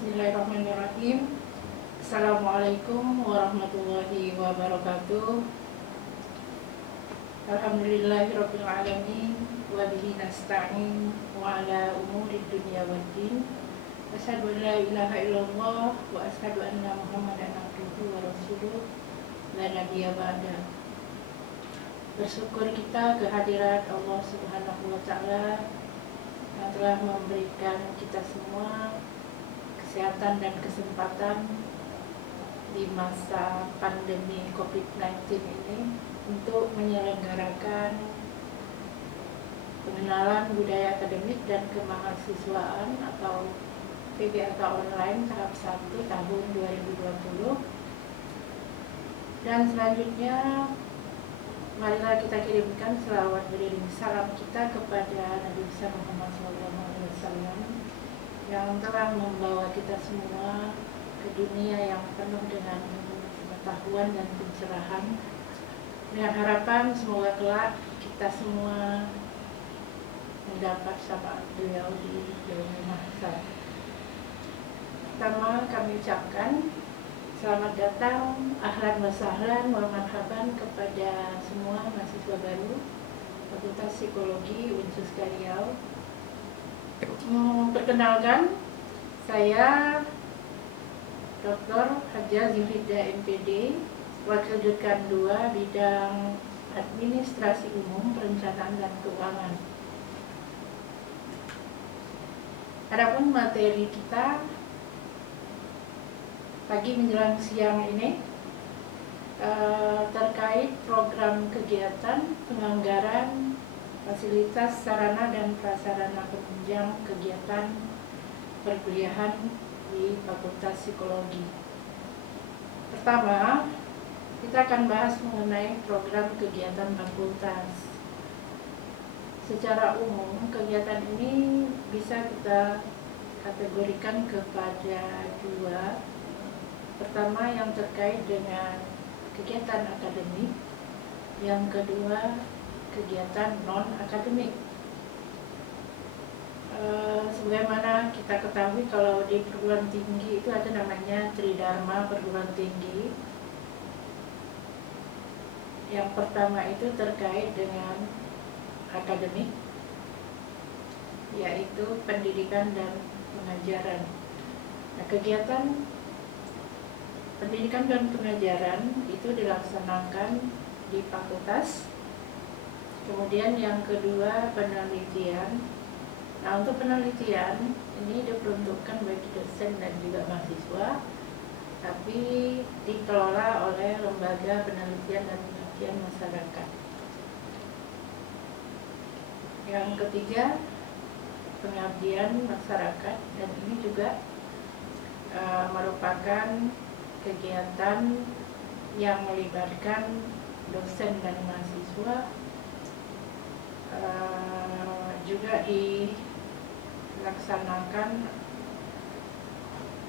Bismillahirrahmanirrahim. Assalamualaikum warahmatullahi wabarakatuh. Alhamdulillahirabbil alamin wa bihi nasta'in wa ala umuri dunya waddin. Asyhadu an la ilaha illallah wa asyhadu anna Muhammadan abduhu wa rasuluh la nabiyya ba'da. Bersyukur kita kehadirat Allah Subhanahu wa taala yang telah memberikan kita semua kesehatan dan kesempatan di masa pandemi COVID-19 ini untuk menyelenggarakan pengenalan budaya akademik dan kemahasiswaan atau PBAK online tahap 1 tahun 2020. Dan selanjutnya marilah kita kirimkan selawat beriring salam kita kepada Nabi besar Muhammad SAW yang telah membawa kita semua ke dunia yang penuh dengan pengetahuan dan pencerahan, dengan harapan semoga kelak kita semua mendapat syafaat beliau di yaumil mahsyar. Pertama kami ucapkan selamat datang, ahlan wa sahlan wa marhaban kepada semua mahasiswa baru Fakultas Psikologi Universitas Riau. Perkenalkan, saya Dr. Haja Zufrida MPD, Wakil Dekan 2 Bidang Administrasi Umum, Perencanaan dan Keuangan. Adapun materi kita pagi menjelang siang ini terkait program kegiatan penganggaran fasilitas sarana dan prasarana penunjang kegiatan perkuliahan di Fakultas Psikologi. Pertama, kita akan bahas mengenai program kegiatan fakultas. Secara umum, kegiatan ini bisa kita kategorikan kepada dua. Pertama, yang terkait dengan kegiatan akademik, yang kedua kegiatan non-akademik. Sebagaimana kita ketahui kalau di perguruan tinggi itu ada namanya Tridharma perguruan tinggi. Yang pertama itu terkait dengan akademik, yaitu pendidikan dan pengajaran. Nah, kegiatan pendidikan dan pengajaran itu dilaksanakan di fakultas. Kemudian yang kedua penelitian. Nah, untuk penelitian ini diperuntukkan bagi dosen dan juga mahasiswa, tapi dikelola oleh lembaga penelitian dan penelitian masyarakat. Yang ketiga pengabdian masyarakat, dan ini juga merupakan kegiatan yang melibatkan dosen dan mahasiswa, juga dilaksanakan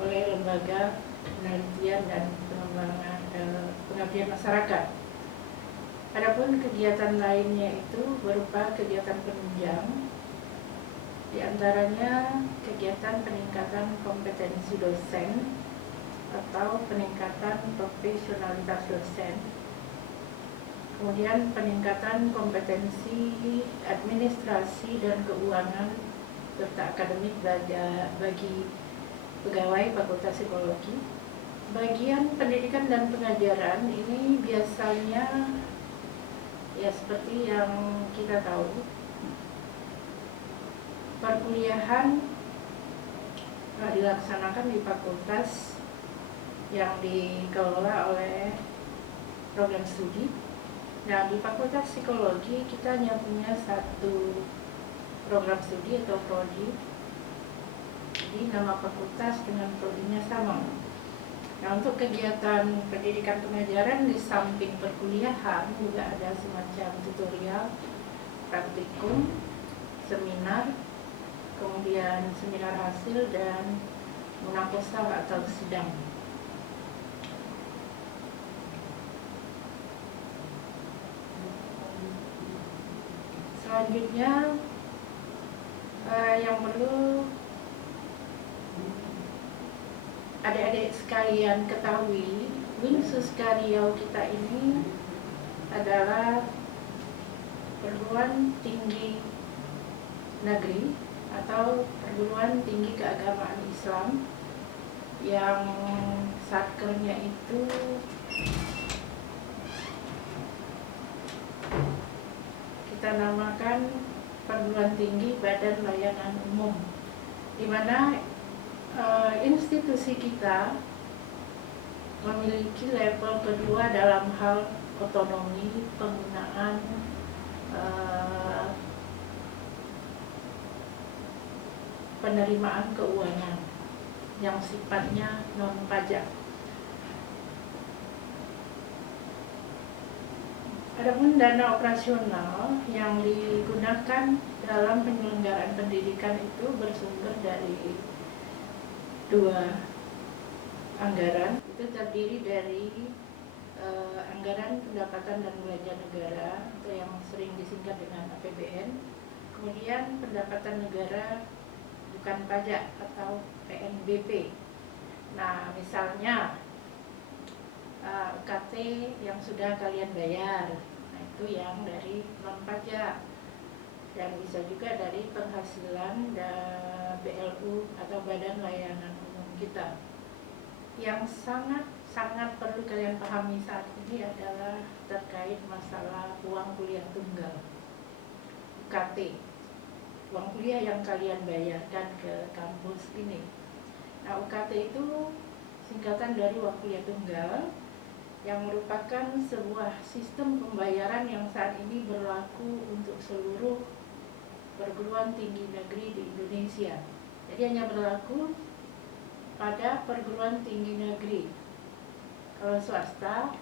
oleh lembaga penelitian dan pengembangan pengabdian masyarakat. Adapun kegiatan lainnya itu berupa kegiatan penunjang, diantaranya kegiatan peningkatan kompetensi dosen atau peningkatan profesionalitas dosen. Kemudian peningkatan kompetensi administrasi dan keuangan serta akademik bagi pegawai Fakultas Psikologi. Bagian pendidikan dan pengajaran ini biasanya ya seperti yang kita tahu, perkuliahan dilaksanakan di fakultas yang dikelola oleh program studi. Nah, di Fakultas Psikologi kita hanya punya satu program studi atau prodi. Jadi nama fakultas dengan prodinya sama. Nah, untuk kegiatan pendidikan pengajaran di samping perkuliahan juga ada semacam tutorial, praktikum, seminar, kemudian seminar hasil dan munakosyah atau sidang. Selanjutnya yang perlu adik-adik sekalian ketahui, Winsuska Riau kita ini adalah perguruan tinggi negeri atau perguruan tinggi keagamaan Islam yang satkernya itu kita namakan Perguruan Tinggi Badan Layanan Umum, di mana institusi kita memiliki level kedua dalam hal otonomi penggunaan penerimaan keuangan yang sifatnya non pajak. Adapun dana operasional yang digunakan dalam penyelenggaraan pendidikan itu bersumber dari dua anggaran. Itu terdiri dari anggaran pendapatan dan belanja negara atau yang sering disingkat dengan APBN, kemudian pendapatan negara bukan pajak atau PNBP. Nah, misalnya UKT yang sudah kalian bayar, nah itu yang dari non pajak, dan bisa juga dari penghasilan BLU atau Badan Layanan Umum kita. Yang sangat perlu kalian pahami saat ini adalah terkait masalah uang kuliah tunggal, UKT, uang kuliah yang kalian bayarkan ke kampus ini. Nah, UKT itu singkatan dari uang kuliah tunggal, yang merupakan sebuah sistem pembayaran yang saat ini berlaku untuk seluruh perguruan tinggi negeri di Indonesia. Jadi hanya berlaku pada perguruan tinggi negeri. Kalau swasta,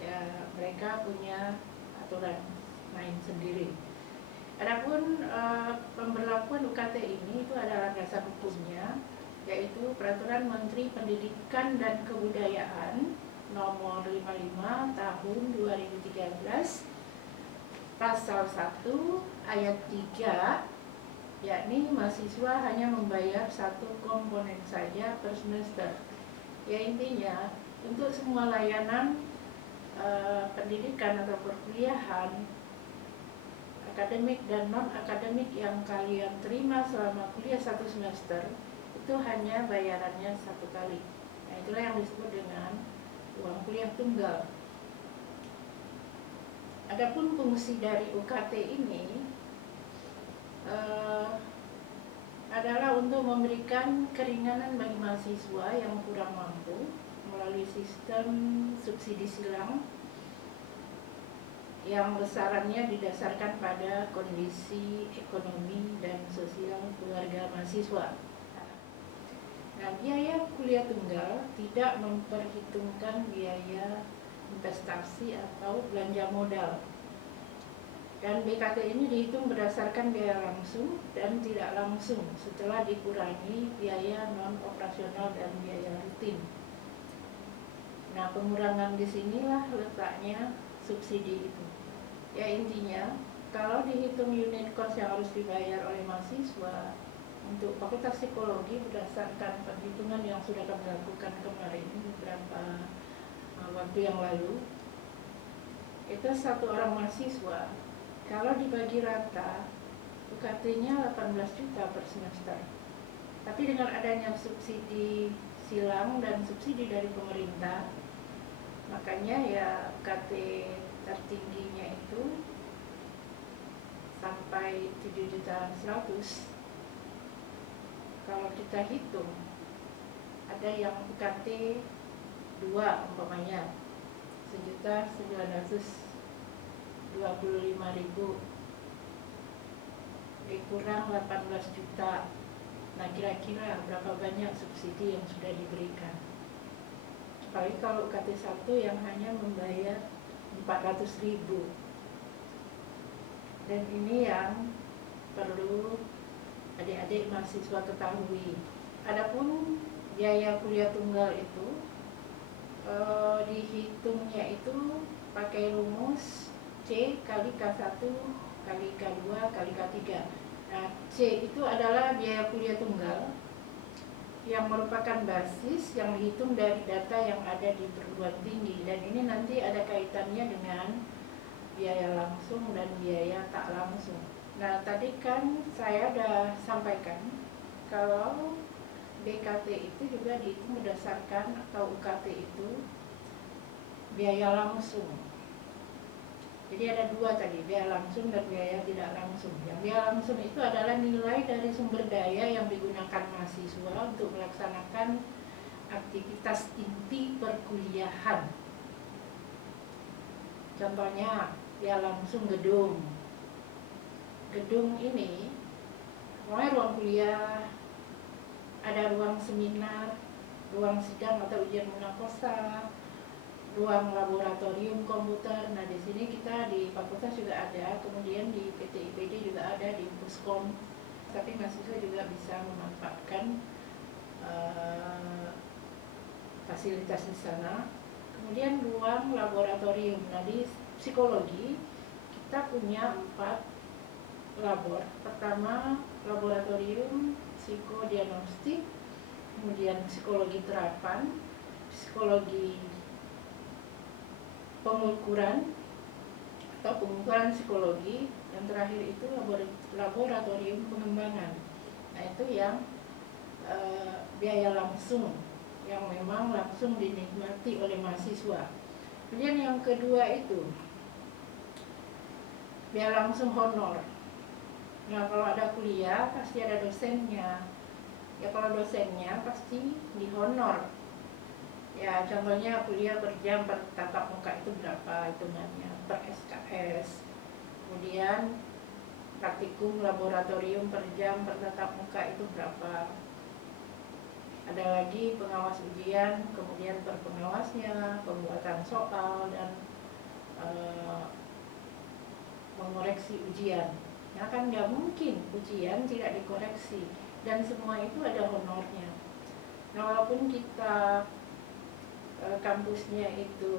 ya mereka punya aturan main sendiri. Adapun pemberlakuan UKT ini itu adalah dasar hukumnya, yaitu Peraturan Menteri Pendidikan dan Kebudayaan Nomor 55 Tahun 2013 Pasal 1 Ayat 3, yakni mahasiswa hanya membayar satu komponen saja per semester. Ya, intinya untuk semua layanan pendidikan atau perkuliahan akademik dan non-akademik yang kalian terima selama kuliah satu semester, itu hanya bayarannya satu kali. Nah, itulah yang disebut dengan uang kuliah tunggal. Adapun fungsi dari UKT ini adalah untuk memberikan keringanan bagi mahasiswa yang kurang mampu melalui sistem subsidi silang yang besarannya didasarkan pada kondisi ekonomi dan sosial keluarga mahasiswa. Nah, biaya kuliah tunggal tidak memperhitungkan biaya investasi atau belanja modal. Dan BKT ini dihitung berdasarkan biaya langsung dan tidak langsung setelah dikurangi biaya non-operasional dan biaya rutin. Nah, pengurangan di sinilah letaknya subsidi itu. Ya, intinya kalau dihitung unit cost yang harus dibayar oleh mahasiswa untuk Fakultas Psikologi berdasarkan perhitungan yang sudah kami lakukan kemarin beberapa waktu yang lalu, itu satu orang mahasiswa kalau dibagi rata UKT-nya 18 juta per semester. Tapi dengan adanya subsidi silang dan subsidi dari pemerintah, makanya ya UKT tertingginya itu sampai 7.100.000. Kalau kita hitung, ada yang UKT 2 umpamanya 1.925.000 dikurang 18 juta. Nah, kira-kira berapa banyak subsidi yang sudah diberikan? Apalagi kalau UKT 1 yang hanya membayar 400.000. Dan ini yang perlu adik-adik mahasiswa ketahui. Adapun biaya kuliah tunggal itu dihitungnya itu pakai rumus C kali K1 kali K2 kali K3. Nah, C itu adalah biaya kuliah tunggal yang merupakan basis yang dihitung dari data yang ada di perguruan tinggi, dan ini nanti ada kaitannya dengan biaya langsung dan biaya tak langsung. Nah, tadi kan saya sudah sampaikan kalau BKT itu juga dihitung berdasarkan, atau UKT itu biaya langsung. Jadi ada dua tadi, biaya langsung dan biaya tidak langsung. Yang biaya langsung itu adalah nilai dari sumber daya yang digunakan mahasiswa untuk melaksanakan aktivitas inti perkuliahan. Contohnya, biaya langsung gedung. Gedung ini, pokoknya ruang kuliah, ada ruang seminar, ruang sidang atau ujian munakosa, ruang laboratorium komputer. Nah, di sini kita di fakultas juga ada, kemudian di PT IPD juga ada, di Puskom. Tapi mahasiswa juga bisa memanfaatkan fasilitas di sana. Kemudian ruang laboratorium. Nah, di psikologi kita punya 4 labor. Pertama, laboratorium psikodiagnostik, kemudian psikologi terapan, psikologi pengukuran atau pengukuran psikologi, yang terakhir itu laboratorium pengembangan. Nah, itu yang biaya langsung yang memang langsung dinikmati oleh mahasiswa. Kemudian yang kedua itu biaya langsung honor. Nah, kalau ada kuliah pasti ada dosennya. Ya, kalau dosennya pasti dihonor. Ya, contohnya kuliah per jam per tatap muka itu berapa hitungannya, per SKS. Kemudian praktikum laboratorium per jam per tatap muka itu berapa. Ada lagi pengawas ujian, kemudian per pengawasnya, pembuatan soal, dan mengoreksi ujian. Ya kan nggak mungkin ujian tidak dikoreksi, dan semua itu ada honornya. Nah, walaupun kita kampusnya itu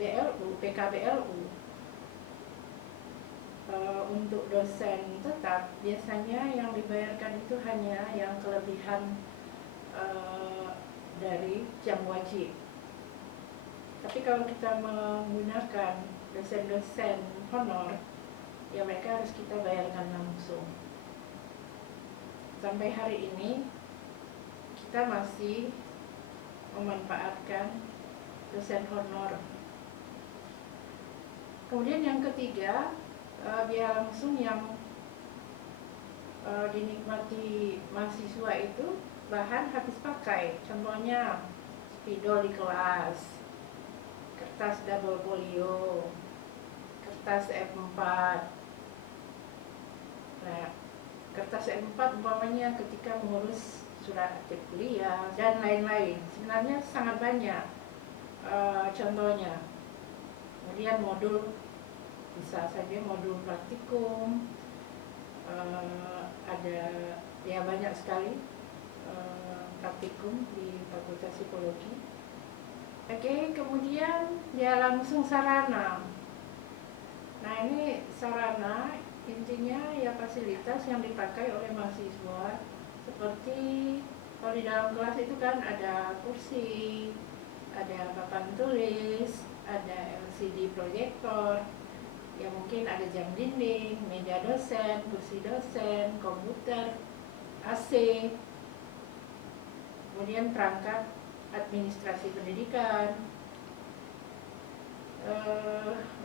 BLU, PKBLU, untuk dosen tetap biasanya yang dibayarkan itu hanya yang kelebihan dari jam wajib. Tapi kalau kita menggunakan dosen-dosen honor, ya mereka harus kita bayarkan langsung. Sampai hari ini kita masih memanfaatkan dosen honor. Kemudian yang ketiga, biaya langsung yang dinikmati mahasiswa itu bahan habis pakai. Contohnya spidol di kelas, kertas double folio, kertas F4. Nah, kertas F4 umpamanya ketika mengurus surat aktif kuliah dan lain-lain. Sebenarnya sangat banyak contohnya. Kemudian modul, bisa saja modul praktikum, ada ya banyak sekali praktikum di Fakultas Psikologi. Oke, kemudian dia langsung sarana. Nah, ini sarana intinya ya fasilitas yang dipakai oleh mahasiswa, seperti kalau di dalam kelas itu kan ada kursi, ada papan tulis, ada LCD proyektor, ya mungkin ada jam dinding, meja dosen, kursi dosen, komputer, AC, kemudian perangkat administrasi pendidikan.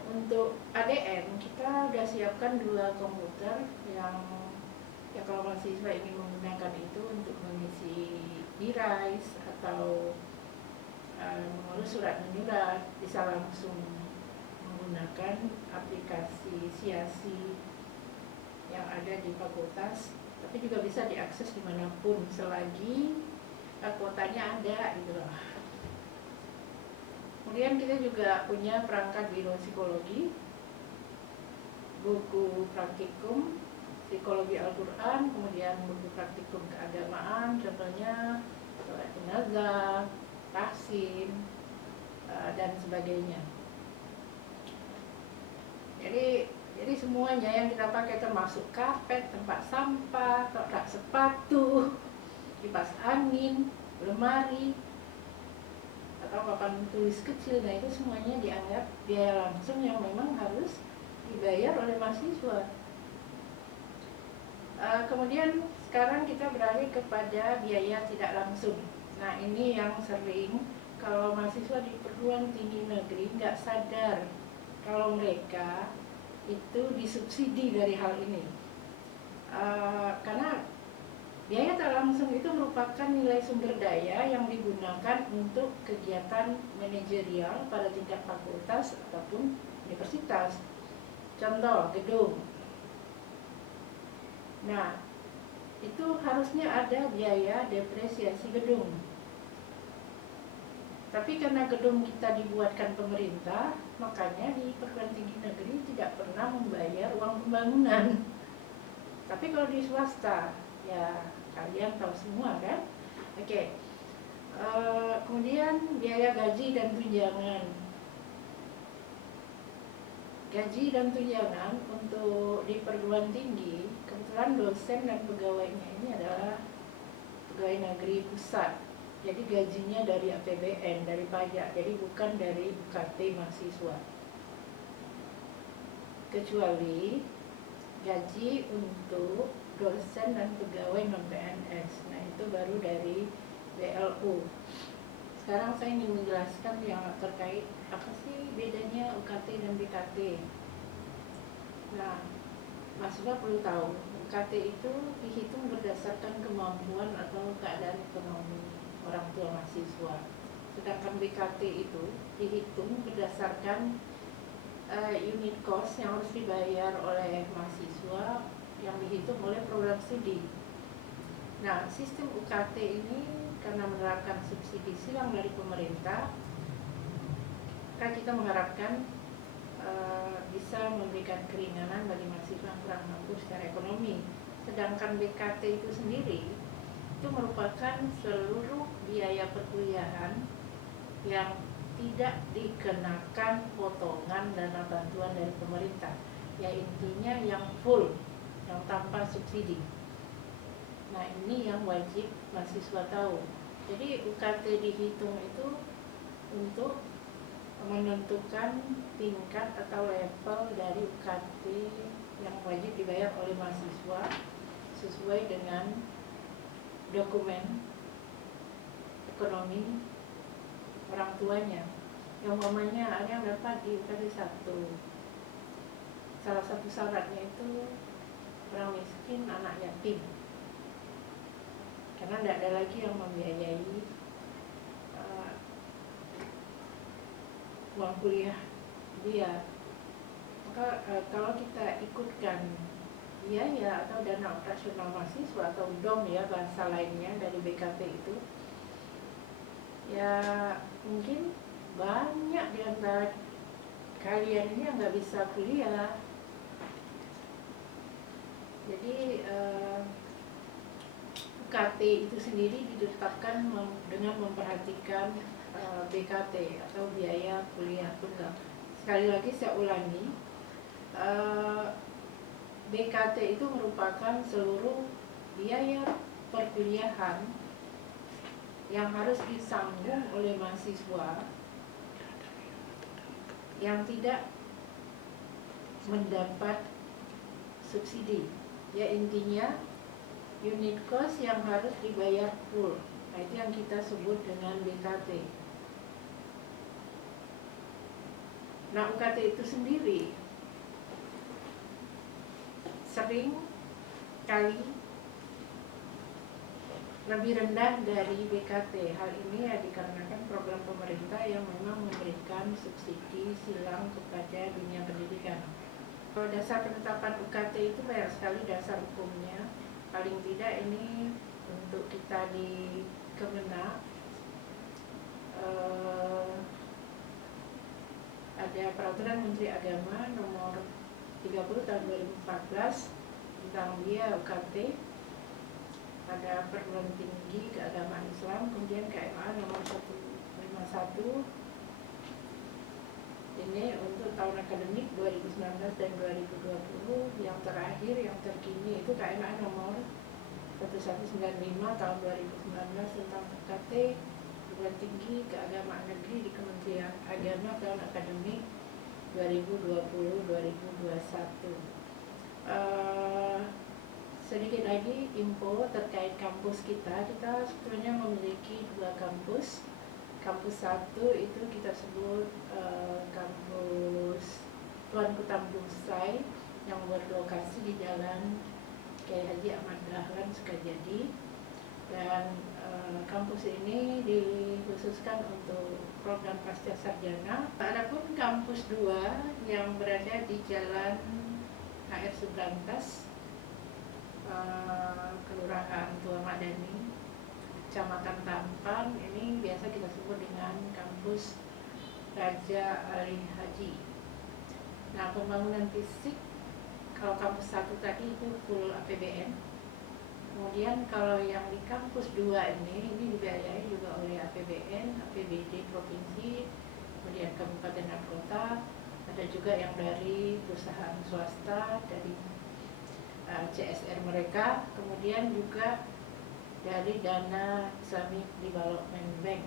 Untuk ADM kita sudah siapkan 2 komputer yang ya kalau mahasiswa ingin menggunakan itu untuk mengisi e-rise atau mengurus surat menyurat, bisa langsung menggunakan aplikasi Siasi yang ada di fakultas, tapi juga bisa diakses dimanapun selagi kuotanya ada gitu loh. Kemudian kita juga punya perangkat biro psikologi, buku praktikum psikologi Al-Quran, kemudian buku praktikum keagamaan, contohnya surat jenazah, tahsin, dan sebagainya. Jadi semuanya yang kita pakai, termasuk karpet, tempat sampah, kotak sepatu, kipas angin, lemari, atau papan tulis kecil. Nah itu semuanya dianggap biaya langsung yang memang harus dibayar oleh mahasiswa. Kemudian sekarang kita beralih kepada biaya tidak langsung. Nah ini yang sering kalau mahasiswa di perguruan tinggi negeri nggak sadar kalau mereka itu disubsidi dari hal ini. Karena biaya tak langsung itu merupakan nilai sumber daya yang digunakan untuk kegiatan manajerial pada tingkat fakultas ataupun universitas. Contoh, gedung. Nah, itu harusnya ada biaya depresiasi gedung. Tapi karena gedung kita dibuatkan pemerintah, makanya di perguruan tinggi negeri tidak pernah membayar uang pembangunan. Tapi kalau di swasta, ya kalian tahu semua kan? Oke. Kemudian biaya gaji dan tunjangan. Gaji dan tunjangan untuk di perguruan tinggi, kebetulan dosen dan pegawainya ini adalah pegawai negeri pusat. Jadi gajinya dari APBN, dari pajak, jadi bukan dari UKT mahasiswa. Kecuali gaji untuk dosen dan pegawai non-PNS. Nah itu baru dari BLU. Sekarang saya ingin menjelaskan yang terkait apa sih bedanya UKT dan BKT. Nah, mahasiswa perlu tahu, UKT itu dihitung berdasarkan kemampuan atau keadaan ekonomi orang tua mahasiswa. Sedangkan BKT itu dihitung berdasarkan unit cost yang harus dibayar oleh mahasiswa yang dihitung oleh program studi. Nah, sistem UKT ini karena menerapkan subsidi silang dari pemerintah, maka kita mengharapkan bisa memberikan keringanan bagi mahasiswa yang kurang mampu secara ekonomi. Sedangkan BKT itu sendiri itu merupakan seluruh biaya perkuliahan yang tidak dikenakan potongan dana bantuan dari pemerintah. Ya intinya yang full, yang tanpa subsidi. Nah ini yang wajib mahasiswa tahu. Jadi UKT dihitung itu untuk menentukan tingkat atau level dari UKT yang wajib dibayar oleh mahasiswa sesuai dengan dokumen ekonomi orang tuanya. Yang umpamanya ada yang dapat di UKT 1. Salah satu syaratnya itu orang miskin, anak yatim. Karena tidak ada lagi yang membiayai uang kuliah dia. Maka kalau kita ikutkan biaya atau dana operasional mahasiswa atau DOM ya bahasa lainnya dari BKT itu, ya mungkin banyak di antara kalian ini yang nggak bisa kuliah. Jadi UKT itu sendiri ditetapkan dengan memperhatikan BKT atau biaya kuliah tunggal. Sekali lagi saya ulangi, BKT itu merupakan seluruh biaya perkuliahan yang harus disanggung oleh mahasiswa yang tidak mendapat subsidi. Ya intinya unit cost yang harus dibayar full. Nah itu yang kita sebut dengan BKT. Nah UKT itu sendiri sering kali lebih rendah dari BKT. Hal ini ya dikarenakan program pemerintah yang memang memberikan subsidi silang kepada dunia pendidikan. Kalau dasar penetapan UKT itu banyak sekali dasar hukumnya. Paling tidak ini untuk kita di Kemenak ada Peraturan Menteri Agama nomor 30 tahun 2014 tentang biaya UKT. Ada perguruan tinggi keagamaan Islam, kemudian KMA nomor 151 ini untuk tahun akademik 2019 dan 2020. Yang terakhir, yang terkini itu KMA nomor 1195 tahun 2019 tentang PKT perguruan tinggi keagamaan negeri di Kementerian Agama tahun akademik 2020-2021. Sedikit lagi info terkait kampus kita sebetulnya memiliki 2 kampus. Kampus 1 itu kita sebut kampus Tuan Kutambu Sai yang berlokasi di Jalan Kiai Haji Ahmad Dahlan Sukajadi, dan kampus ini dikhususkan untuk program pasca sarjana. Adapun kampus 2 yang berada di Jalan HR Subrantas, Kelurahan Tua Madani, Kecamatan Tampan, ini biasa kita sebut dengan kampus Raja Ali Haji. Nah, pembangunan fisik kalau kampus 1 tadi itu full APBN. Kemudian kalau yang di kampus 2 ini dibiayai juga oleh APBN, APBD provinsi, kemudian kabupaten dan kota, ada juga yang dari perusahaan swasta, dari CSR mereka, kemudian juga dari dana Islamic Development Bank,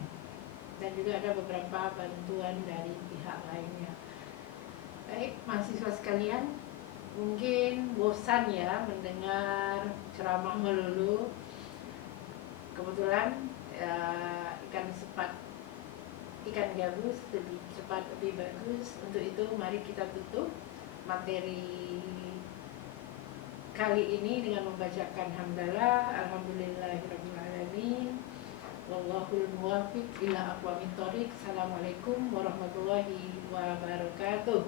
dan juga ada beberapa bantuan dari pihak lainnya. Baik, mahasiswa sekalian, mungkin bosan ya mendengar ceramah melulu. Kebetulan ikan gabus lebih cepat lebih bagus. Untuk itu mari kita tutup materi kali ini dengan membacakan hamdalah, alhamdulillahirabbil alamin, wallahul muwaffiq ila aqwamit thoriq. Assalamualaikum warahmatullahi wabarakatuh.